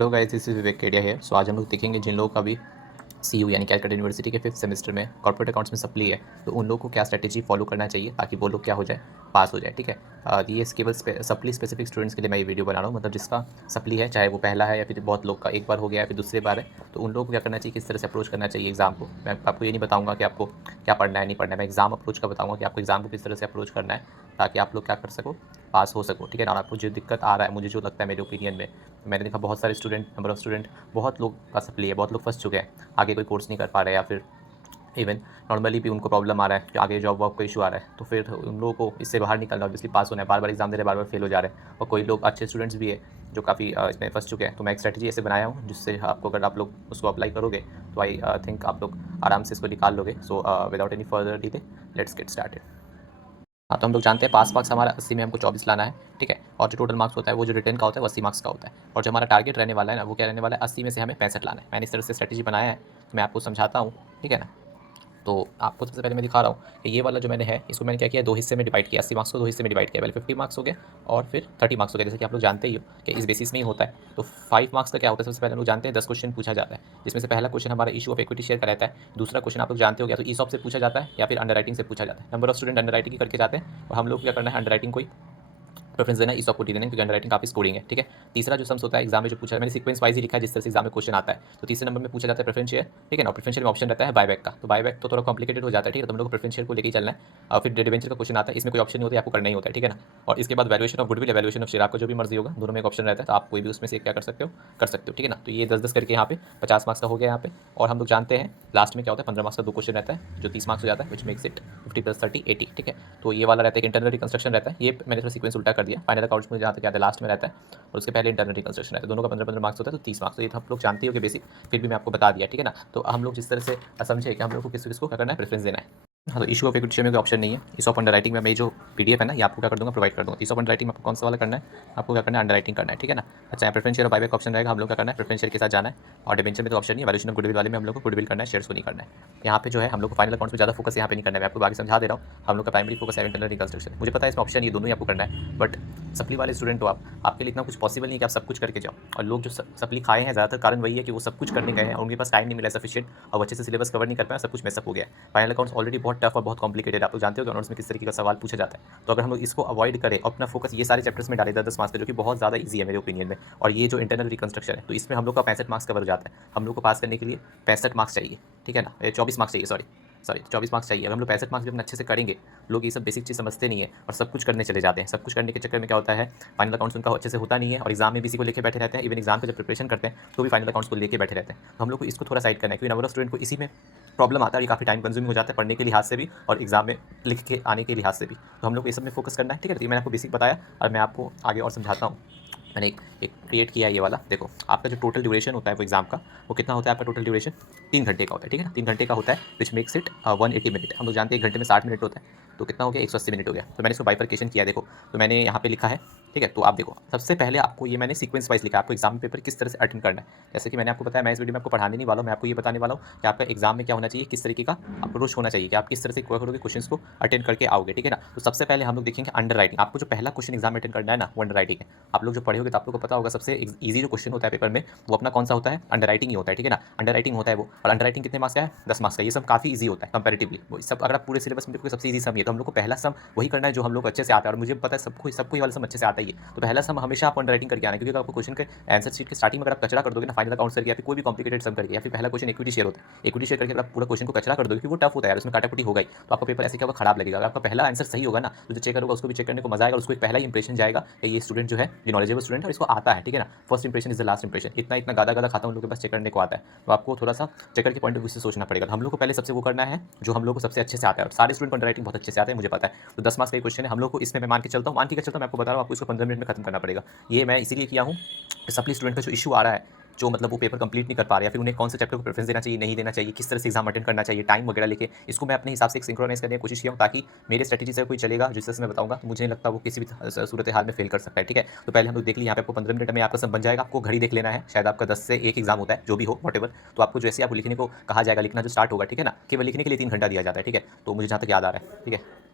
Hello guys, this is विवेक केडिया है। सो आज हम लोग देखेंगे जिन लोगों का भी CU यानी कैलकाटा यूनिवर्सिटी के 5th सेमेस्टर में कॉर्पोरेट अकाउंट्स में सप्ली है, तो उन लोगों को क्या स्ट्रेटेजी फॉलो करना चाहिए ताकि वो लोग क्या हो जाए, पास हो जाए। ठीक है, ये केवल सप्ली स्पेसिफिक स्टूडेंट्स के लिए मैं ये वीडियो बना रहा हूँ। मतलब जिसका सप्ली है, चाहे वो पहला है या फिर बहुत लोग का एक बार हो गया है फिर दूसरी बार है, तो उन लोगों को क्या करना चाहिए, किस तरह से अप्रोच करना चाहिए एग्जाम को। मैं आपको ये नहीं बताऊँगा कि आपको क्या पढ़ना है नहीं पढ़ना है, मैं एग्जाम अप्रोच का बताऊँगा कि आपको एग्जाम को किस तरह से अप्रोच करना है ताकि आप लोग क्या कर सको, पास हो सको। ठीक है ना। और आपको जो दिक्कत आ रहा है, मुझे जो लगता है मेरे ओपिनियन में, मैंने देखा बहुत सारे स्टूडेंट, नंबर ऑफ स्टूडेंट, बहुत लोग का सप्ली है, बहुत लोग फंस चुके हैं, आगे कोई कोर्स नहीं कर पा रहे या फिर इवन नॉर्मली भी उनको प्रॉब्लम आ रहा है कि आगे जॉब वॉब का इशू आ रहा है, तो फिर उन लोगों को इससे बाहर निकलना, ऑब्वियसली पास होना है, बार बार एग्जाम दे रहे हैं, बार बार फेल हो जा रहे हैं। और कोई लोग अच्छे स्टूडेंट्स भी है जो काफ़ी इसमें फंस चुके हैं। तो मैं एक स्ट्रेटजी ऐसे बनाया हूँ जिससे आपको, अगर आप लोग उसको अप्लाई करोगे तो आई थिंक आप लोग आराम से इसको निकाल लोगे। So without any further delay let's get started. हाँ, तो हम लोग जानते हैं पास मार्क्स हमारा 80 में हमको 24 लाना है। ठीक है, और जो टोटल मार्क्स होता है वो जो रिटर्न का होता है वो 80 मार्क्स का होता है। और जो हमारा टारगेट रहने वाला है ना, वो क्या रहने वाला है, 80 में से हमें 65 लाना है। मैंने इस तरह से स्ट्रेटजी बनाया है, तो मैं आपको समझाता हूँ। ठीक है ना। तो आपको सबसे पहले मैं दिखा रहा हूँ कि ये वाला जो मैंने है, इसको मैंने क्या किया, दो हिस्से में डिवाइड किया। 80 मार्क्स को दो हिस्से में डिवाइड किया, पहले 50 मार्क्स हो गए और फिर 30 मार्क्स हो गए। जैसे कि आप लोग जानते ही हो कि इस बेसिस में ही होता है। तो 5 मार्क्स का क्या होता है, सबसे पहले हम लोग जानते हैं 10 क्वेश्चन पूछा जाता है, जिसमें से पहला क्वेश्चन हमारा इशू ऑफ इक्विटी शेयर का रहता है। दूसरा क्वेश्चन आप लोग जानते हो, या तो ईसॉप से पूछा जाता है या फिर अंडर राइटिंग से पूछा जाता है। Number of student under writing ही करके जाते हैं, और हम लोग क्या करना है, अंडर राइटिंग को प्रेफरेंस देना है, इस को देना है, क्योंकि अंडरराइटिंग काफी स्कोरिंग है। ठीक है। तीसरा जो सम्स होता है एग्जाम में जो पूछा है, मैंने सीक्वेंस वाइज ही लिखा है जिस तरह से एग्जाम में क्वेश्चन आता है। तो तीसरे नंबर में पूछा जाता है प्रेफरेंस शेयर। ठीक है ना। प्रेफरेंस शेयर में ऑप्शन रहता है बायबैक का, तो बायबैक तो थोड़ा कॉम्प्लिकेटेड हो जाता है। ठीक है, तो हम लोग को प्रेफरेंस शेयर को लेकर ही चलना है। और फिर डिवेंचर का क्वेश्चन आता है, इसमें कोई ऑप्शन नहीं होता है, आपको करना ही होता है। ठीक है ना। और इसके बाद valuation of goodwill, valuation of share, आपको जो भी मर्जी होगा, दोनों में एक ऑप्शन रहता है, तो आप कोई भी उसमें से क्या कर सकते हो, कर सकते हो। ठीक है ना। तो ये 10-10 करके यहाँ पे 50 मार्क्स का हो गया यहाँ पे। और हम लोग जानते हैं लास्ट में क्या होता है, 15 मार्क्स का दो क्वेश्चन रहता है जो 30 मार्क्स हो जाता है, विच मेक्स इट 50 + 30 80। ठीक है। तो ये वाला रहता है इंटरनल रिकंस्ट्रक्शन रहता है, ये मैंने थोड़ा सीक्वेंस उल्टा कर दिया। फाइनल अकाउंट्स में जहाँ तक याद है लास्ट में रहता है, और उसके पहले इंटरनल रिकंस्ट्रक्शन रहता है। दोनों का 15-15 मार्क्स होता है, तो 30 मार्क्स। तो ये तो आप लोग जानते हो कि बेसिक, फिर भी मैं आपको बता दिया। ठीक है ना। तो हम लोग जिस तरह से समझे कि हम लोग को किसको क्या करना है, प्रेफरेंस देना है। हाँ, तो इशू ऑफ इक्विटी शेयर में कोई ऑप्शन नहीं है। इशू ऑफ अंडर राइटिंग में मैं जो PDF है ना, ये आपको क्या कर दूंगा, प्रोवाइड कर दूंगा। इशू ऑफ अंडर राइटिंग में आपको कौन सा वाला करना है, आपको क्या करना है, अंडर राइटिंग करना है। ठीक है ना। अच्छा, यहाँ प्रेफरेंस शेयर और बायबैक ऑप्शन रहेगा, हम लोग क्या करना है, प्रेफरेंस शेयर के साथ जाना है। और डिबेंचर में तो ऑप्शन नहीं है, वैल्यूएशन ऑफ गुडविल वाले में हम लोग को गुडविल करना है, शेयर्स को नहीं करना है। यहाँ पे जो है हम लोग को फाइनल अकाउंट्स में ज़्यादा फोकस यहाँ पे नहीं करना है, मैं आपको आगे समझा दे रहा हूँ। हम लोग का प्राइमरी फोकस है इंटरनल रिकंस्ट्रक्शन। मुझे पता है इसमें ऑप्शन ये दोनों ही आपको करना है, बट सप्ली वाले स्टूडेंट हो आप, आपके लिए इतना कुछ पॉसिबल नहीं है कि आप सब कुछ करके जाओ। और लोग जो सप्ली खाए हैं, ज़्यादातर कारण वही है कि वो सब कुछ करने गए हैं और उनके पास टाइम नहीं मिला सफिशिएंट, और अच्छे से सिलेबस कवर नहीं कर पाए, सब कुछ मेसअप हो गया। फाइनल अकाउंट्स ऑलरेडी बहुत टफ और बहुत कॉम्प्लिकेटेड, आप लोग जानते हो कि ऑनर्स में किस तरीके का सवाल पूछा जाता है। तो अगर हम लोग इसको अवॉइड करें, अपना फोकस ये सारे चैप्टर्स में डालें 10-10 मार्क्स का, जो कि बहुत ज़्यादा ईजी है मेरे ओपिनियन में, और ये जो इंटरनल रिकंस्ट्रक्शन है, तो इसमें हम लोग का 65 मार्क्स कवर हो जाता है। हम लोग को पास करने के लिए 65 मार्क्स चाहिए। ठीक है ना, 24 मार्क्स चाहिए, सॉरी 24 मार्क्स चाहिए। अगर हम लोग 65 मार्क्स जब अच्छे से करेंगे, लोग ये सब बेसिक चीज़ समझते नहीं है और सब कुछ करने चले जाते हैं। सब कुछ करने के चक्कर में क्या होता है, फाइनल अकाउंट्स उनका अच्छे से होता नहीं है, और एग्जाम में भी इसी को लेकर बैठे रहते हैं। इवन एग्जाम का जब प्रिपरेशन करते हैं तो भी फाइनल अकाउंट्स को लेकर बैठे रहते हैं। तो हम लोग को इसको थोड़ा साइड करना है, क्योंकि नंबर ऑफ स्टूडेंट को इसी में प्रॉब्लम आता है, ये काफ़ी टाइम कंज्यूमिंग हो जाता है पढ़ने के लिहाज से भी और एग्जाम में लिख के आने के लिहाज से भी। तो हम लोग को ये सब में फोकस करना है। ठीक है। तो ये मैंने आपको बेसिक बताया, और मैं आपको आगे और समझाता हूँ। मैंने एक क्रिएट किया है ये वाला, देखो आपका जो टोटल ड्यूरेशन होता है वो एग्जाम का, वो कितना होता है आपका टोटल ड्यूरेशन, 3 घंटे का होता है। ठीक है ना, 3 घंटे का होता है, विच मेक्स इट 180 मिनट। हम लोग जानते हैं 1 घंटे में 60 मिनट होता है, तो कितना हो गया, 180 मिनट हो गया। तो मैंने इसको बाइफरकेशन किया, देखो तो मैंने यहाँ पे लिखा है। ठीक है, तो आप देखो सबसे पहले आपको ये मैंने सीक्वेंस वाइज लिखा है, आपको एग्जाम पेपर किस तरह से अटेंड करना है। जैसे कि मैंने आपको बताया, मैं इस वीडियो में आपको पढ़ाने नहीं वाला हूँ, मैं आपको ये बताने वाला हूँ कि आपका एग्जाम में क्या होना चाहिए, किस तरीके का अप्रोच होना चाहिए, कि आप किस तरह से करोगे, क्वेश्चन को अटेंड करके आओगे। ठीक है ना। तो सबसे पहले हम लोग देखेंगे अंडर राइटिंग। आपको जो पहला क्वेश्चन एग्जाम में अटेंड करना है ना, वो अंडर राइटिंग है। आप लोग जो पढ़े होगे तो आप लोग को पता होगा, सबसे ईजी जो क्वेश्चन होता है पेपर में, वो अपना कौन सा होता है, अंडर राइटिंग ही होता है। ठीक है ना। अंडर राइटिंग होता है वो, और अंडर राइटिंग कितने मार्क्स का है, 10 मार्क्स का। ये सब काफी ईजी होता है कंपैरेटिवली, वो सब अगर आप पूरे सिलेबस में देखोगे सबसे ईजी सम ये। तो हम लोग को पहला सम वही करना है जो हम लोग अच्छे से आता है, और मुझे पता है सबको ये वाला सम अच्छे से आता ही है। तो पहला सम हमेशा आप अंडर राइटिंग करके आना है, क्योंकि आपको क्वेश्चन के आंसर शीट के स्टार्टिंग में अगर आप कचरा कर दोगे ना, फाइनल अकाउंट्स करके या फिर कोई भी कॉम्प्लिकेटेड सम करके, या फिर पहला क्वेश्चन इक्विटी शेयर होता है, इक्विटी शेयर करके अगर आप पूरा क्वेश्चन को कचरा कर दोगे, क्योंकि वो टफ होता है यार, उसमें काटाकुटी होगा ही, तो आपका पेपर ऐसे क्या होगा, खराब लगेगा। अगर आपका पहला आंसर सही होगा ना, तो जो चेक करोगे उसको भी चेक करने को मजा आएगा, उसको एक पहला ही इंप्रेशन जाएगा कि ये स्टूडेंट जो है, ये नॉलेजेबल स्टूडेंट है और इसको आता है। ठीक है ना। First impression is the last impression. इतना इतना गादा गादा खाता उन लोगों के पास चेक करने को आता है, तो आपको थोड़ा सा चेकर के पॉइंट ऑफ व्यू से सोचना पड़ेगा। तो हम लोग को पहले सबसे वो करना है जो हम लोग को सबसे अच्छे से आता है, और सारे स्टूडेंट को अंडर राइटिंग बहुत अच्छे से आते हैं, मुझे पता है। तो 10 मार्क्स का क्वेश्चन है, हम लोग को इसमें मैं मान के चलता हूँ, मैं आपको बता रहा हूँ, आपको इसको 15 मिनट में खत्म करना पड़ेगा। ये मैं इसीलिए किया हूँ, सप्ली स्टूडेंट का जो इशू आ रहा है, जो मतलब वो पेपर कंप्लीट नहीं कर पा रहे, या फिर उन्हें कौन से चैप्टर को प्रेफरेंस देना चाहिए, नहीं देना चाहिए, किस तरह से एग्जाम अटेंड करना चाहिए, टाइम वगैरह लेके, इसको मैं अपने हिसाब से एक सिंक्रोनाइज करने की कोशिश किया हूँ, ताकि मेरे स्ट्रेटजी से कोई चलेगा जिस तरह से मैं बताऊंगा, तो मुझे नहीं लगता वो किसी भी सूरत हाल में फेल कर सकता है। ठीक है। तो पहले हम लोग देख लिए, यहाँ पे आपको 15 मिनट में आपका सब बन जाएगा। आपको घड़ी देख लेना है, शायद आपका 10 से 1 एग्जाम होता है, जो भी हो वॉटेवर। तो आपको जैसे आपको लिखने को कहा जाएगा, लिखना जो स्टार्ट होगा, ठीक है ना, केवल लिखने के लिए 3 घंटा दिया जाता है। ठीक है। तो मुझे जहाँ तक याद आ रहा है। ठीक है।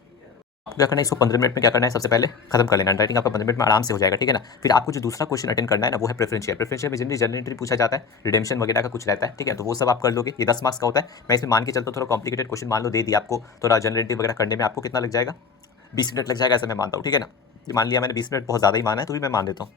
आपको क्या करना है, इसको 15 मिनट में क्या करना है, सबसे पहले खत्म कर लेना। अंडरराइटिंग आपका 15 मिनट में आराम से हो जाएगा, ठीक है ना। फिर आपको जो दूसरा क्वेश्चन अटेंड करना है ना, वो है प्रेफरेंशियल। प्रेफरेंशियल में जनरल एंट्री पूछा जाता है, रिडेम्पशन वगैरह का कुछ रहता है, ठीक है। तो वो सब आप कर लोगे, ये 10 मार्क्स का होता है। मैं इसमें मान के चलता हूँ थोड़ा कॉम्प्लिकेटेड क्वेश्चन मान लो दे दिया आपको, थोड़ा जनरल एंट्री वगैरह करने में आपको कितना लग जाएगा, 20 मिनट लग जाएगा, ऐसा मैं मानता हूँ, ठीक है ना। मान लिया मैंने 20 मिनट बहुत ज़्यादा ही माना है, तो भी मैं मान देता हूँ।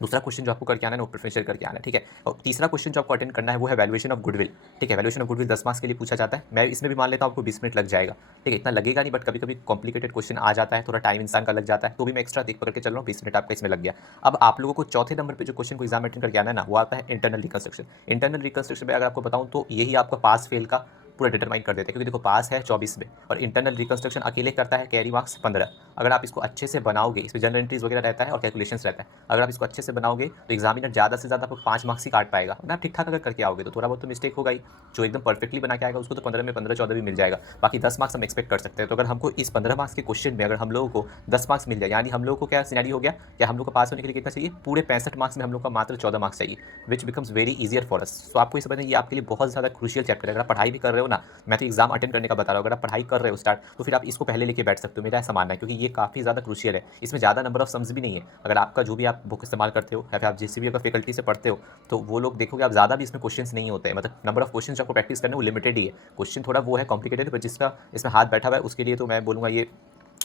दूसरा क्वेश्चन जो आपको करके आना है वो प्रेफरेंशियल करके आना है, ठीक है। और तीसरा क्वेश्चन जो आपको अटेंड करना है वो है वैल्यूएशन ऑफ गुडविल, ठीक है। वैल्यूएशन ऑफ गुडविल 10 मार्क्स के लिए पूछा जाता है। मैं इसमें भी मान लेता हूँ आपको 20 मिनट लग जाएगा, ठीक है। इतना लगेगा नहीं, बट कभी कभी कॉम्प्लिकेटेड क्वेश्चन आ जाता है, थोड़ा टाइम इंसान का लग जाता है, तो भी मैं एक्स्ट्रा देख पकड़ के चल रहा हूँ, 20 मिनट आपका इसमें लग गया। अब आप लोगों को चौथे नंबर पर जो क्वेश्चन को एग्जाम अटेंड करके आना है ना, वो आता है इंटरनल रिकंस्ट्रक्शन। इंटरनल रिकंस्ट्रक्शन में अगर आपको बताऊँ तो यही आपका पास फेल का पूरा डिटरमाइन कर देते हैं, क्योंकि देखो पास है 24 में और इंटरनल रिकंस्ट्रक्शन अकेले करता है कैरी मार्क्स 15। अगर आप इसको अच्छे से बनाओगे, इसमें जनरल एंट्रीज वगैरह रहता है और कैलकुलेशंस रहता है, अगर आप इसको अच्छे से बनाओगे तो एग्जामिनर ज़्यादा से ज़्यादा आपको 5 मार्क्स ही काट पाएगा। अगर आप ठीक ठाक अगर करके आओगे तो थोड़ा बहुत तो मिस्टेक होगा ही, जो एकदम परफेक्टली बना के आएगा उसको तो 15 में 15-14 भी मिल जाएगा, बाकी 10 मार्क्स हम एक्सपेक्ट कर सकते हैं। तो अगर हमको इस 15 मार्क्स के क्वेश्चन में अगर हम लोगों को 10 मार्क्स मिल जाए, यानी हम लोगों को क्या सिनेरी हो गया, क्या हम लोग को पास होने के लिए कितना चाहिए, पूरे 65 मार्क्स में हम लोग का मात्र 14 मार्क्स चाहिए, which becomes very easier for us. तो आपको ये समझना, ये आपके लिए बहुत ज़्यादा क्रूशियल चैप्टर है। अगर आप पढ़ाई भी कर रहे हो ना, मैं तो एग्जाम अटेंड करने का बता रहा हूँ, अगर आप पढ़ाई कर रहे हो स्टार्ट, तो फिर आप इसको पहले लेके बैठ सकते हो, मेरा ऐसा मानना है, क्योंकि ये काफ़ी ज़्यादा क्रूशियल है। इसमें ज़्यादा नंबर ऑफ सम्स भी नहीं है। अगर आपका जो भी आप बुक इस्तेमाल करते हो या फिर आप जिस भी अगर फैकल्टी से पढ़ते हो, तो वो लोग देखोगे आप ज़्यादा भी इसमें क्वेश्चंस नहीं होते हैं, मतलब नंबर ऑफ क्वेश्चंस आपको प्रैक्टिस करने वो लिमिटेड ही है। क्वेश्चन थोड़ा वो है कॉम्प्लिकेटेड, पर जिसका इसमें हाथ बैठा हुआ है उसके लिए तो मैं बोलूँगा ये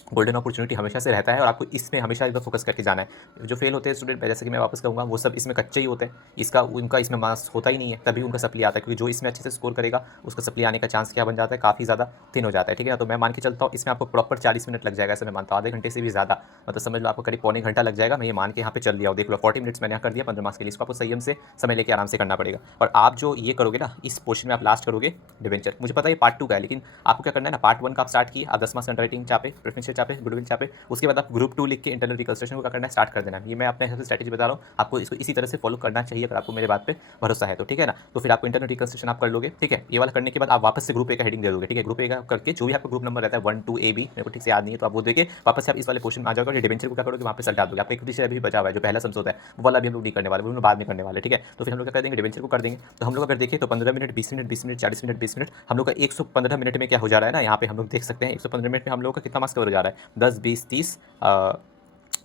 गोल्डन अपॉर्चुनिटी हमेशा से रहता है, और आपको इसमें हमेशा एक बार फोकस करके जाना है। जो फेल होते हैं स्टूडेंट, जैसे कि मैं वापस कहूँगा, वो सब इसमें कच्चे ही होते हैं, इसका उनका इसमें मार्क्स होता ही नहीं है, तभी उनका सप्ली आता है, क्योंकि जो इसमें अच्छे से स्कोर करेगा उसका सप्ली आने का चांस क्या बन जाता है, काफ़ी ज़्यादा थिन हो जाता है, ठीक है ना। तो मैं मान के चलता हूँ इसमें आपको प्रॉपर 40 मिनट लग जाएगा, ऐसे मैं मानता हूँ, आधे घंटे से भी ज़्यादा, मतलब समझ लो आपको करीब पौने घंटा लग जाएगा। मैं ये मान के यहाँ पे चल लिया हूँ, देख लो 40 मिनट्स मैंने यहाँ कर दिया 15 मार्क्स के लिए। इसको आपको संयम से समय लेके आराम से करना पड़ेगा। और आप जो ये करोगे ना, इस पोर्शन में आप लास्ट करोगे डिवेंचर, मुझे पता है ये पार्ट 2 का है, लेकिन आपको क्या करना है ना, पार्ट 1 का आप स्टार्ट किए, आप 10 मार्क्स अंडरराइटिंग चापे, प्रेफरेंशियल चापे, गुडविल चापे, उसके बाद आप ग्रुप 2 लिख के इंटरनल रिकंस्ट्रक्शन को क्या करना है, स्टार्ट कर देना है। ये मैं अपने हिसाब से स्ट्रैटेजी बता रहा हूँ, आपको इसको इसी तरह से फॉलो करना चाहिए, अगर आपको मेरे बात पे भरोसा है तो, ठीक है ना। तो फिर आपको इंटरनल रिकंस्ट्रक्शन आप कर लोगे, ठीक है। ये वाला करने के बाद आप वापस से ग्रुप ए का हेडिंग दे दोगे, ठीक है। ग्रुप ए का करके जो भी आपका ग्रुप नंबर रहता है 1 2 AB, मेरे को ठीक से याद नहीं है, तो आप वो देके वापस से आप इस वाले पोर्शन में आ जाओगे, डिवेंचर को क्या करोगे, वहाँ पे सल्टा दोगे। आपका एक विषय अभी बचा हुआ है, जो पहला सम्स होता है, वो वाला भी हम लोग नहीं करने वाले, वो हम लोग बाद में करने वाले, ठीक है। तो फिर हम लोग क्या कर देंगे, डिवेंचर को कर देंगे। तो हम लोग अगर देखें तो 15 minute, 20 minute, 20 minute, 40 minute, 20 minute, हम लोग का 115 मिनट में क्या हो जा रहा है ना, यहाँ पे हम लोग देख सकते हैं 115 मिनट में हम लोग का कितना मार्क्स कवर हो जा रहा है, 10 20 30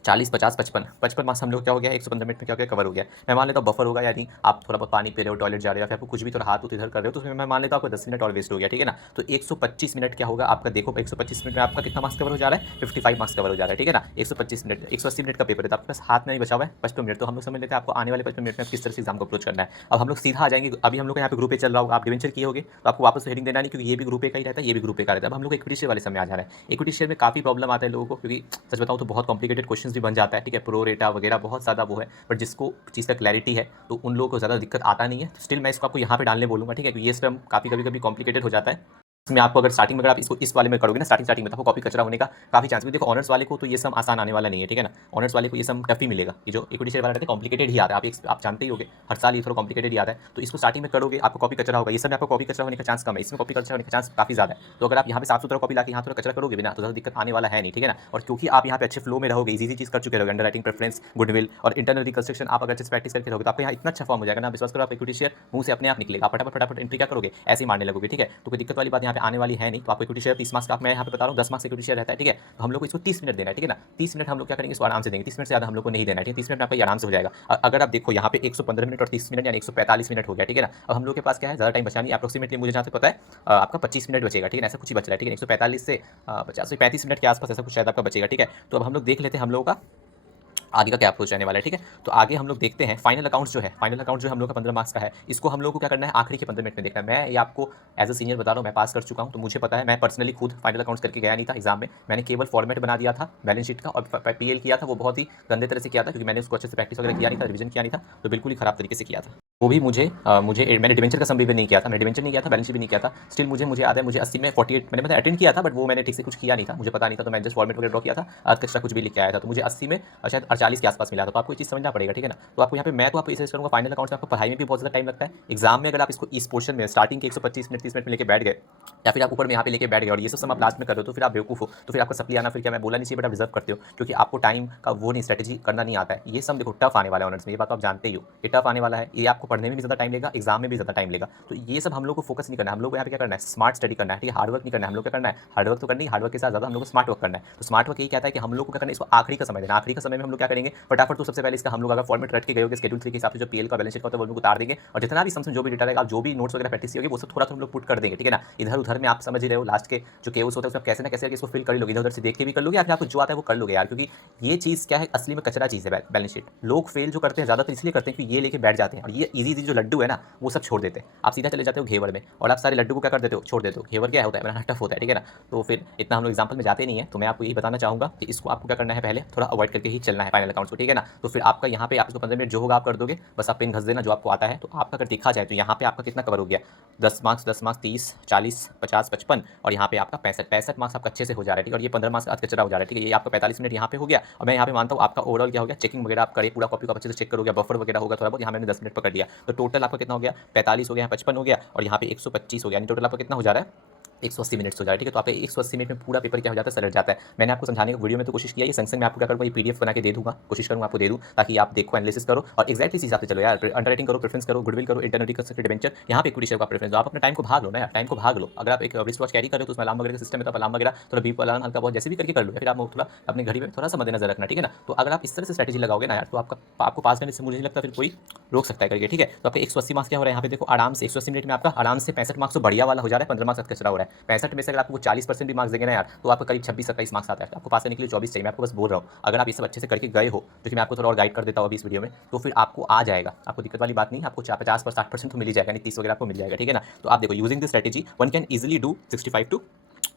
40 50 55 मार्क्स हम लोग क्या हो गया, 115 मिनट में क्या हो गया, कवर हो गया। मैं मान लेता हूँ बफर होगा, यानी आप थोड़ा बहुत पानी पी रहे हो, टॉयलेट जा रहे हो, या फिर आपको कुछ भी थोड़ा हाथ इधर कर रहे हो, तो उसमें मैं मान लेता हूँ आपको 10 मिनट और वेस्ट हो गया, ठीक है ना। तो 125 मिनट क्या होगा आपका, देखो 125 मिनट में आपका कितना मार्क्स कवर हो जा रहा है, 55 मार्क्स कवर हो जा रहा है, ठीक है ना। 125 मिनट, 180 मिनट का पेपर है, तो आपके पास हाथ में नहीं बचा हुआ है 55 मिनट। तो हम लोग समझ लेते हैं आपको आने वाले 55 मिनट में किस तरह से एग्जाम को अप्रोच करना है। अब हम लोग सीधा आ जाएंगे, अभी हम लोग यहाँ पे ग्रुप ए चल रहा होगा, आप डिवेंचर किए होगे, तो आपको वापस हेडिंग देना नहीं, क्योंकि ये भी ग्रुप ए का ही रहता है, ये भी ग्रुप ए का रहता है। अब हम लोग इक्विटी शेयर वाले समय आ जा रहा है। इक्विटी शेयर में काफ़ी प्रॉब्लम आता है लोगों को, क्योंकि सच बताऊँ तो बहुत कॉम्प्लिकेटेड क्वेश्चन भी बन जाता है, ठीक है। प्रो रेटा वगैरह बहुत ज़्यादा वो है, बट जिसको चीज़ का क्लैरिटी है तो उन लोगों को ज़्यादा दिक्कत आता नहीं है। स्टिल मैं इसको आपको यहाँ पे डालने बोलूँगा, ठीक है, क्योंकि ये स्टर्म काफ़ी कभी कॉम्प्लिकेटेड हो जाता है। इसमें आपको अगर स्टार्टिंग में अगर आप इसको इस वाले में करोगे ना, स्टार्टिंग में, तो आपको कॉपी कचरा होने का काफ़ी चांस है। देखो ऑनर्स वाले को तो ये सम आसान आने वाला नहीं है, ठीक है ना। ऑनर्स वाले को ये सम टफ ही मिलेगा, ये जो इक्विटी शेयर वाला रहता है कॉम्प्लिकेटेड ही आता है, आप जानते ही होगे, हर साल ये थोड़ा कॉम्प्लिकेटेड ही आता है। तो इसको स्टार्टिंग में करोगे, आपको कॉपी कचरा होगा, ये सब में आपको कॉपी कचरा होने का चांस कम है, इसमें कॉपी कचरा होने का चांस काफ़ी ज़्यादा है। तो अगर आप यहाँ पे साफ सुथरा कॉपी लाके यहाँ थोड़ा कचरा करोगे भी ना, तो ज़्यादा दिक्कत आने वाला है नहीं, ठीक है ना। और क्योंकि आप यहाँ पे अच्छे फ्लो में रहोगे, इजी चीज़ कर चुके रहोगे, अंडर राइटिंग, प्रेफरेंस, गुडविल और इंटरनल रिकंस्ट्रक्शन आप अगर अच्छे से प्रैक्टिस करके रहोगे, तो आपका यहाँ इतना अच्छा फॉर्म हो जाएगा ना, विश्वास करो, आप इक्विटी शेयर मुंह से अपने आप निकलेगा, आप फटाफट एंट्री क्या करोगे, ऐसे ही मारने लगोगे, ठीक है। तो कोई दिक्कत वाली बात यहाँ पे आने वाली है नहीं। तो आपको इक्विटी शेयर 30 मार्क्स का, मैं यहाँ पे बता रहा हूँ 10 मार्क्स इक्विटी शेयर रहता है, ठीक है। तो हम लोग को इसको 30 मिनट देना है, ठीक है ना। 30 मिनट हम लोग क्या करेंगे, इसको आराम से देंगे, 30 मिनट से ज़्यादा हम लोग को नहीं देना है, ठीक है। 30 मिनट में आपका ये आराम से हो जाएगा। अगर आप देखो यहाँ पे 115 मिनट और 30 मिनट यानी 145 मिनट हो गया, ठीक है ना। अब हम लोग के पास क्या है, ज़्यादा टाइम बचा नहीं, अप्रोक्सीमेटली मुझे जहाँ तक पता है आपका 25 मिनट बचेगा, ठीक है, ऐसा कुछ ही बच रहा है, ठीक है। 145 से 50 35 मिनट के आसपास ऐसा कुछ शायद आपका बचेगा, ठीक है। तो अब हम लोग देख लेते हैं हम लोगों का आगे का क्या अप्रोच रहने वाला है, ठीक है। तो आगे हम लोग देखते हैं फाइनल अकाउंट्स जो है, फाइनल अकाउंट जो हम लोग का 15 मार्क्स का है, इसको हम लोग को क्या करना है, आखिरी के 15 मिनट में देखना है। मैं ये आपको एज अ सीनियर बता रहा हूँ, मैं पास कर चुका हूँ, तो मुझे पता है। मैं पर्सनली खुद फाइनल अकाउंट्स करके गया नहीं था एग्जाम में, मैंने केवल फॉर्मेट बना दिया था बैलेंस शीट का, और पीएल किया था, वो बहुत ही गंदे तरह से किया था, क्योंकि मैंने उसको अच्छे से प्रैक्टिस वगैरह किया नहीं था, रिविजन किया नहीं था, तो बिल्कुल ही खराब तरीके से किया था। वो भी मुझे मैंने डिवेंचर का सम भी नहीं किया था, मैं डिवेंचर नहीं किया था, बैलेंस शीट भी नहीं किया था। स्टिल मुझे याद है, मुझे 80 में 48 मैंने मतलब अटेंड किया था, बट वो मैंने ठीक से कुछ किया नहीं था, मुझे पता नहीं था, तो मैं जस्ट फॉर्मेट वगैरह ड्रॉ किया था, अर्थ एक्स्ट्रा कुछ भी लिख के आया था। तो मुझे 80 में शायद 48 के आसपास मिला था। तो आपको ये चीज़ समझना पड़ेगा, ठीक है ना। तो आपको यहाँ पे मैं तो आपको इसे करूँगा, फाइनल अकाउंट्स में आपको पढ़ाई में भी बहुत ज़्यादा टाइम लगता है। एग्जाम में अगर आप इसको इस पोर्शन में स्टार्टिंग के 125 मिनट 30 मिनट में लेके बैठ गए, या फिर आप ऊपर में यहाँ पे लेके बैठ गए और ये सब सम आप लास्ट में कर रहे हो, तो फिर आप बेवकूफ़ हो, तो फिर आपका सप्ली आना फिर क्या मैं बोला नहीं चाहिए, बट आप डिजर्व करते हो, क्योंकि आपको टाइम का वो नहीं, स्ट्रेटेजी करना नहीं आता है। ये सम देखो टफ आने वाला है ऑनर्स में, ये बात तो आप जानते ही हो, ये टफ आने वाला है, ये आपको पढ़ने में भी ज़्यादा टाइम लेगा, एग्जाम में भी ज़्यादा टाइम लेगा। तो ये सब हम लोग को फोकस नहीं करना है। हम लोग को यहाँ पे क्या करना है, स्मार्ट स्टडी करना है, ठीक है, हार्ड वर्क नहीं करना है। हम लोग क्या करना है, हार्ड वर्क तो करनी है, हार्ड वर्क के साथ ज़्यादा हम लोग को स्मार्ट वर्क करना है। तो स्मार्ट वर्क यही कहता है कि हम लोग को क्या करना है, इसको आखिरी का समय देना। आखिरी का समय में हम लोग क्या करेंगे, फटाफट तो सबसे पहले इसका हम लोग अगर फॉर्मेट रट के गए होंगे शेड्यूल 3 के हिसाब से जो पीएल का बैलेंस शीट होता है वो हम लोग उतार देंगे, और जितना भी सम्स में जो भी डेटा रहेगा, आप जो भी नोट्स वगैरह प्रैक्टिस होगी वो सब थोड़ा हम लोग पुट कर देंगे, ठीक है ना। इधर उधर में आप समझ ही रहे हो, लास्ट के जो केओस होता है उसमें कैसे ना कैसे इसको फिल कर लोगे, इधर उधर से देख के भी कर लोगे, या फिर आपको जो आता है वो कर लोगे यार, क्योंकि ये चीज़ क्या है, असली में कचरा चीज़ है बैलेंस शीट। लोग फेल जो करते हैं ज़्यादातर इसलिए करते हैं कि ये लेके बैठ जाते हैं और ये इजी जो लड्डू है ना वो सब छोड़ देते हैं। आप सीधा चले जाते हो घेवर में और आप सारे लड्डू को क्या कर देते हो, छोड़ देते हो। घेवर क्या होता है, बनाना टफ होता है, ठीक है ना। तो फिर इतना हम लोग एग्जाम्पल में जाते नहीं है, तो मैं आपको यही बताना चाहूँगा कि इसको आपको क्या करना है, पहले थोड़ा अवॉइड करके ही चलना है फाइनल अकाउंट्स को, ठीक है ना। तो फिर आपका यहाँ पे आप इसको 15 मिनट जो होगा आप कर दोगे, बस आप पेन घस देना जो आपको आता है। तो आपका अगर देखा जाए तो यहाँ पे आपका कितना कवर हो गया, 10 मार्क्स 30 40 50 55 और यहाँ पे आपका 65 मार्क्स आपका अच्छे से हो जा रहा है, ठीक है। और ये 15 मार्क्स आज कचरा हो जा रहा है, ठीक है। ये आपका 45 मिनट यहाँ पे हो गया। और मैं यहाँ पे मानता हूँ आपका ओवरऑल क्या हो गया, चेकिंग वगैरह आप करे, पूरा कॉपी का अच्छे से चेक करोगे, बफर वगैरह होगा थोड़ा बहुत, यहाँ मैंने 10 मिनट पकड़ लिया। तो टोटल आपका कितना हो गया, 45 हो गया, 55 हो गया और यहाँ पे 125 हो गया, यानी टोटल आपका कितना हो जा रहा है, 180 मिनट्स हो जाए, ठीक है। तो आपका 180 मिनट में पूरा पेपर क्या हो जाता है, सलट जाता है। मैंने आपको समझाने की वीडियो में तो कोशिश किया, ये संग में आपको क्या करूँगा, ये पीडीएफ बना के दे दूँगा, कोशिश करूँगा आपको दे दूँ, ताकि आप देखो, एनालिसिस करो और एक्जैक्टली इस हिसाब से चलो यार। अंडरराइटिंग करो, प्रेफरेंस करो, गुडविल करो, इंटरनल रिकंस्ट्रक्टेड डिबेंचर, यहाँ पे इक्विटी शेयर का प्रेफरेंस दो। आप अपने टाइम को भाग लो ना यार, टाइम को भाग लो। अगर आप एक रिस्ट वॉच कैरी करो तो उसमें अलार्म वगैरह का सिस्टम है, तो अलार्म वगैरह थोड़ा बीप अलार्म हल्का बहुत जैसे भी करके कर लो, फिर आप थोड़ा अपनी घड़ी में थोड़ा सा मद्देनजर रखना, ठीक है ना। तो अगर आप इस तरह से स्ट्रैटेजी लगाओगे ना यार, तो आपको पास करने से मुझे नहीं लगता फिर कोई रोक सकता है करके, ठीक है। तो आपका 180 मार्क्स क्या हो रहा है यहाँ पे देखो, आराम से 180 मिनट में आपका आराम से 65 मार्क्स तो बढ़िया वाला हो जा रहा है, 15 मार्क्स कचरा हो रहा है। 65 में से अगर आपको 40% भी मार्क्स देंगे ना यार, तो आपका करीब 26-27 मार्क्स आता है। आपको पास करने के लिए 24 चाहिए, मैं आपको बस बोल रहा हूँ। अगर आप ये सब अच्छे से करके गए हो, क्योंकि मैं आपको थोड़ा और गाइड कर देता हूँ अभी इस वीडियो में, तो फिर आपको आ जाएगा, आपको दिक्कत वाली बात नहीं, आपको 50 पर 60% तो मिल ही जाएगा, नहीं 30 वगैरह आपको मिल जाएगा, ठीक है ना। तो आप देखो, using this strategy one can easily do 65 to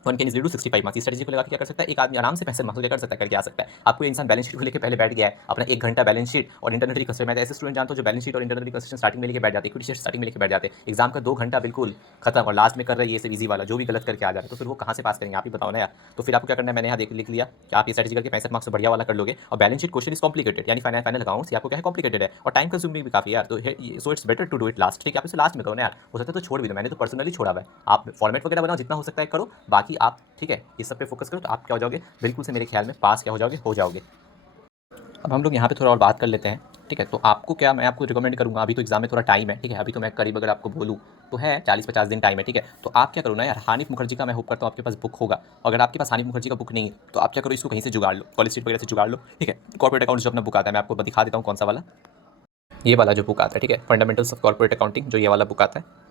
65 marks. इस स्ट्रेटेजी को लगा के क्या कर सकता है, एक आदमी आराम से 65 मार्क्स क्या कर सकता है, करके आ सकता है। आपको इंसान बैलेंस शीट को लेकर पहले बैठ गया है, अपना 1 घंटा बैलेंस शीट और इंटरनल रिकंस्ट्रक्शन, मैं ऐसे स्टूडेंट जानता हूं जो बैलेंस शीट और इंटरनल रिकंस्ट्रक्शन स्टार्टिंग में लेके बैठ जाते हैं, इक्विटी शेयर स्टार्टिंग में लेके बैठ जाते हैं, एग्जाम का 2 घंटा बिल्कुल खत्म और लास्ट में कर रहे हैं ये सब इजी वाला जो भी गलत करके आ जा रहा है, तो फिर वो कहाँ से पास करेंगे, आप ही बताओ ना यार। तो फिर आपको क्या करना है, मैंने यहाँ लिख लिया कि आप ये स्ट्रेटेजी करके 65 मार्क्स बढ़िया वाला कर लोगे। और balance sheet question is complicated, यानी फाइनल अकाउंट्स आपको क्या है, कॉम्प्लिकेटेड है और टाइम कंज्यूमिंग भी काफी यार। तो so it's better to do it last, ठीक है। आप इसे लास्ट में करो ना यार, हो सकता है तो छोड़ भी दो, मैंने तो पर्सनली छोड़ा हुआ है। आप फॉर्मेट वगैरह बनाओ, जितना हो सकता है करो, बाकी आप ठीक है इस सब पे फोकस करो, तो आप क्या हो जाओगे, बिल्कुल से मेरे ख्याल में पास क्या हो जाओगे। अब हम लोग यहाँ पे थोड़ा और बात कर लेते हैं, ठीक है। तो आपको क्या, मैं आपको रिकमेंड करूँगा, अभी तो एग्जाम में थोड़ा टाइम है, ठीक है। अभी तो मैं करीब अगर आपको बोलूँ तो है 40-50 दिन टाइम है, ठीक है। तो आप क्या करो ना यार, हानिफ मुखर्जी का मैं होप करता हूँ आपके पास बुक होगा। अगर आपके पास हानिफ मुखर्जी का बुक नहीं है तो आप क्या करो, इसको कहीं से जुगाड़ लो, कॉलेज स्ट्रीट वगैरह से जुगाड़ लो, ठीक है। कॉर्पोरेट अकाउंट्स जो अपना बुक आता है, मैं आपको दिखा देता हूँ कौन सा वाला, ये वाला जो बुक आता है, ठीक है, फंडामेंटल्स ऑफ कॉर्पोरेट अकाउंटिंग, जो ये वाला बुक आता है।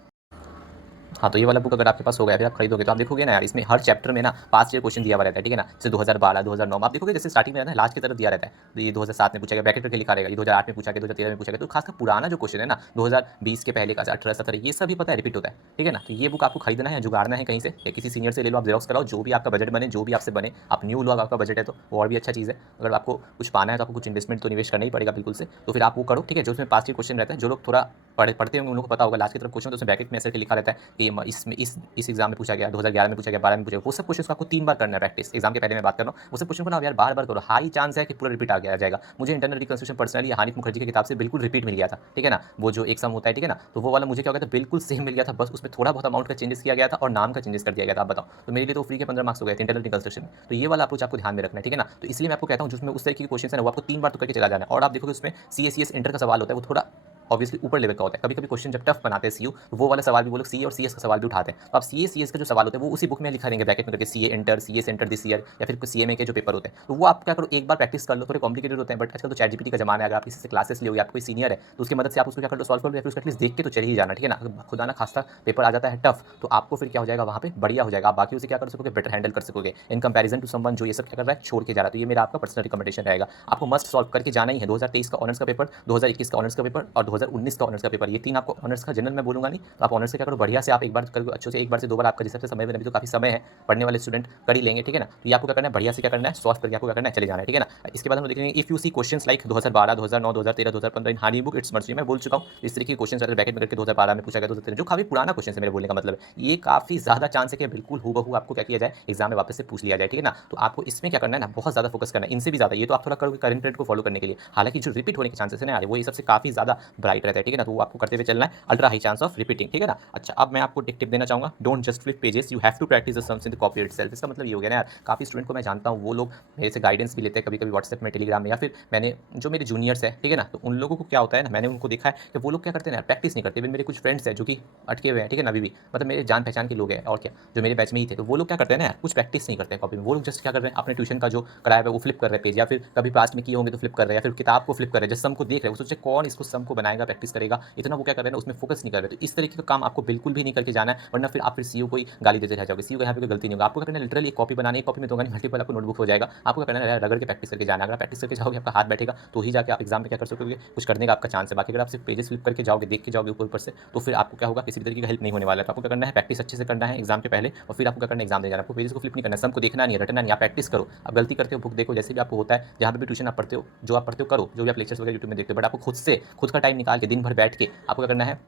हाँ, तो ये वाला बुक अगर आपके पास होगा, फिर आप खरीदोगे तो आप देखोगे ना यार, इसमें हर चैप्टर में ना पास्ट ईयर क्वेश्चन दिया हुआ रहता है, ठीक है ना। जैसे 2012 2009 आप देखोगे, जैसे स्टार्टिंग में रहता है, लास्ट की तरफ दिया रहता है। तो ये 2007 में पूछा गया, ब्रैकेट करके लिखा रहेगा, ये 2008 में पूछा गया, 2013 में पूछा गया। तो खासकर पुराना जो क्वेश्चन है ना, 2020 के पहले का 18 17 ये सभी पता है रिपीट होता है, ठीक है ना। तो ये बुक आपको खरीदना है, जुगाड़ना है कहीं से, या किसी सीनियर से ले लो, आप जेरोक्स कराओ, जो भी आपका बजट बने, जो भी आपसे बने। आप न्यू लो, आपका बजट है तो वो और भी अच्छा चीज़ है। अगर आपको कुछ पाना है तो आपको कुछ इन्वेस्टमेंट तो निवेश करना ही पड़ेगा बिल्कुल से, तो फिर आप वो करो, ठीक है। जो उसमें पास्ट ईयर क्वेश्चन रहता है, जो लोग थोड़ा पढ़ते होंगे उन लोगों को पता होगा, लास्ट की तरफ क्वेश्चन तो उसमें ब्रैकेट में ऐसे लिखा रहता है कि इसमें इस एग्जाम में पूछा गया, 2011 में पूछा गया, 12 में पूछा गया। वो सब क्वेश्चन आपको 3 बार करना है प्रैक्टिस, एग्जाम के पहले मैं बात कर रहा हूँ। वो सब क्वेश्चन को ना यार बार बार करो, हाई चांस है कि पूरा रिपीट आ जाएगा। मुझे internal reconstruction personally Hanif Mukherjee की किताब से बिल्कुल रिपीट मिल गया था, ठीक है ना। वो जो एक सम होता है, ठीक है ना, तो वो वाला मुझे क्या हो गया था, बिल्कुल सेम मिल गया था, बस उसमें थोड़ा बहुत अमाउंट का चेंजेस किया गया था और नाम का चेंजेस कर दिया गया था। आप बताओ, तो मेरे लिए तो फ्री के 15 मार्क्स हो गए थे इंटरनल रिकंस्ट्रक्शन। तो ये वाला अप्रोच आपको ध्यान में रखना है, ठीक है ना। तो इसलिए मैं आपको कहता हूँ, जिसमें उस तरह के क्वेश्चन है वो आपको 3 बार तो करके चला जाना है। और आप देखोगे उसमें CA CS इंटर का सवाल होता है, वो थोड़ा ऑब्वियसली ऊपर लेवल का होता है। कभी कभी क्वेश्चन जब टफ बनाते हैं सीयू, तो वो वाला सवाल भी वो लोग CA और CS का सवाल भी उठाते हैं। तो आप CA CS का जो सवाल होता है वो उसी बुक में लिखा देंगे ब्रैकेट में करके, CS एंटर दिस ईयर, या फिर CMA के जो पेपर होते हैं। तो वो आप क्या करो, एक बार प्रैक्टिस कर लो, थोड़े कॉम्प्लिकेटेड होते हैं, बट आजकल तो ChatGPT का जमाना है। अगर आप किसी से क्लासेस ले, आप कोई सीनियर है तो उसकी मदद से आप उसको क्या कर लो, सॉल्व कर लो, या फिर उसका एटलीस्ट देख के तो चले ही जाना, ठीक है ना। खुदा ना खास्ता पेपर आ जाता है टफ, तो आपको फिर क्या हो जाएगा, वहाँ पे बढ़िया हो जाएगा, आप बाकी उसे क्या कर सकोगे, बेटर हैंडल कर सकोगे इन कंपैरिजन टू समवन जो ये सब क्या कर रहा है, छोड़ के जा रहा है। तो ये मेरा आपका पर्सनल रिकमेंडेशन रहेगा, आपको मस्ट सॉल्व करके जाना ही है। 2023 का ऑनर्स का पेपर, 2021 का ऑनर्स का पेपर और 2019 का ऑनर्स का पेपर, ये 3 आपको ऑनर्स का, जनरल मैं बोलूँगा नहीं, तो आप ऑनर्स से क्या करो, बढ़िया से आप एक बार करो अच्छे से, एक बार से 2 बार आपका जिस से समय में, अभी तो काफी समय है, पढ़ने वाले स्टूडेंट कर ही लेंगे, ठीक है ना। तो ये आपको क्या करना है, बढ़िया से क्या करना है, सॉल्व करके आपको क्या करना है, चले जाना है, ठीक है ना। इसके बाद हम देखेंगे if you see questions like 2012 2009 2013 2015 in हानी बुक इट्स मर्जी, मैं बोल चुका हूँ इस तरह के क्वेश्चन अगर ब्रैकेट में करके 2012 में पूछा गया, 2013 जो काफी पुराना क्वेश्चन है, मेरे बोलने का मतलब ये काफी ज्यादा चांस है कि बिल्कुल हूबहू आपको क्या किया जाए, एग्जाम में वापस से पूछ लिया जाए, ठीक है ना। तो आपको इसमें क्या करना है ना, बहुत ज्यादा फोकस करना है, इनसे भी ज्यादा। ये तो आप थोड़ा करोगे करंट ट्रेंड को फॉलो करने के लिए, हालांकि जो रिपीट होने के चांसेस है ना यार, वो ये सबसे काफी ज्यादा ब्राइट रहता है, ठीक है ना। तो वो आपको करते हुए चलना है, ultra high chance of repeating, ठीक है ना। अच्छा, अब मैं आपको एक टिप देना चाहूँगा, don't just flip pages, you have to practise the sums in the copy itself. इसका मतलब ये हो गया ना यार, काफ़ी स्टूडेंट को मैं जानता हूँ, वो लोग मेरे से गाइडेंस भी लेते हैं कभी-कभी व्हाट्सएप में, टेलीग्राम में, या फिर मैंने जो मेरे जूनियर्स है, ठीक है ना, तो उन लोगों को क्या होता है ना, मैंने उनको देखा है कि वो लोग क्या करते हैं ना, प्रैक्टिस नहीं करते। इवन मेरे कुछ फ्रेंड्स हैं जो कि अटके हुए हैं, ठीक है ना, अभी भी, मतलब मेरे जान पहचान के लोग हैं और क्या, जो मेरे बैच में ही थे, तो वो लोग क्या करते हैं ना यार, कुछ प्रैक्टिस नहीं करते हैं कॉपी में। वो लोग जस्ट क्या कर रहे हैं, अपने ट्यूशन का जो कराया है वो फ्लिप कर रहे हैं पेज, या फिर कभी पास्ट में किए होंगे तो फ्लिप कर रहे हैं, या फिर किताब को फ्लिप कर रहे हैं, जस्ट सम को देख रहे हैं, वो सोचे कौन इसको सम को बनाएगा, प्रैक्टिस करेगा, इतना वो क्या कर रहे हैं ना, उसमें फोकस नहीं कर रहे। तो इस तरीके का काम आपको बिल्कुल भी नहीं करके जाना है, वरना फिर आप फिर सीईओ को ही गाली देते रह जाओगे। सीईओ का यहाँ पे कोई गलती नहीं होगा, आपको क्या करना है, लिटरली एक कॉपी बनानी है, कॉपी में तो होगा नहीं, मल्टीपल आपको नोटबुक हो जाएगा, आपको क्या करना है, रगड़ के प्रैक्टिस करके जाना है। अगर प्रैक्टिस करके जाओगे, आपका हाथ बैठेगा, तो ही जाके आप एग्जाम में क्या कर सकोगे, कुछ करने का आपका चांस है। बाकी अगर आप सिर्फ पेजेस फ्लिप करके जाओगे, देख के जाओगे ऊपर ऊपर से, तो फिर आपको क्या होगा, किसी भी तरीके का हेल्प नहीं होने वाला है। तो आपको क्या करना है, प्रैक्टिस अच्छे से करना है एग्जाम के पहले, और फिर आपको क्या करना है, एग्जाम दे जाना। आपको पेजेस को फ्लिप नहीं करना है, सबको देखना नहीं है, रटना नहीं, आप प्रैक्टिस करो। आप गलती करते हो, बुक देखो, जैसे भी आपको होता है, जहाँ पे भी ट्यूशन आप पढ़ते हो, जो आप पढ़ते हो करो, जो भी आप लेक्चर्स वगैरह यूट्यूब में देखते हो, बट आपको खुद से, खुद का टाइम निकाल के दिन भर बैठ के आपको क्या करना है,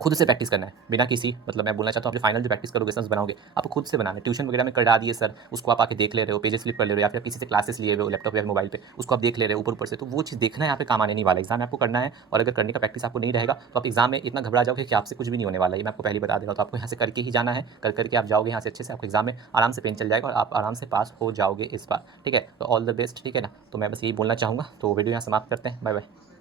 खुद से प्रैक्टिस करना है, बिना किसी, मतलब मैं बोलना चाहता हूँ, आप जो फाइनल जो प्रैक्टिस करोगे, सम्स बनाओगे, आपको खुद से बनाना है। ट्यूशन वगैरह में करा दिए सर, उसको आप आके देख ले रहे हो, पेजेस फ्लिप कर ले रहे हो, या फिर किसी से क्लासेस लिए हुए हो लैपटॉप या मोबाइल पे, उसको आप देख ले रहे हो ऊपर ऊपर से, तो वो चीज़ देखना है, यहाँ पे काम आने नहीं वाला। एग्जाम में आपको करना है, और अगर करने का प्रैक्टिस आपको नहीं रहेगा, तो आप एग्जाम में इतना घबरा जाओगे कि आपसे कुछ भी नहीं होने वाला है। ये मैं आपको पहले बता दे रहा हूँ। तो आपको यहाँ से करके ही जाना है, कर करके आप जाओगे यहाँ से अच्छे से, आपको एग्जाम में आराम से पेन चल जाएगा, और आप आराम से पास हो जाओगे इस बार, ठीक है। तो ऑल द बेस्ट, ठीक है ना। तो मैं बस यही बोलना चाहूँगा, तो वीडियो यहाँ समाप्त करते हैं, बाय बाय।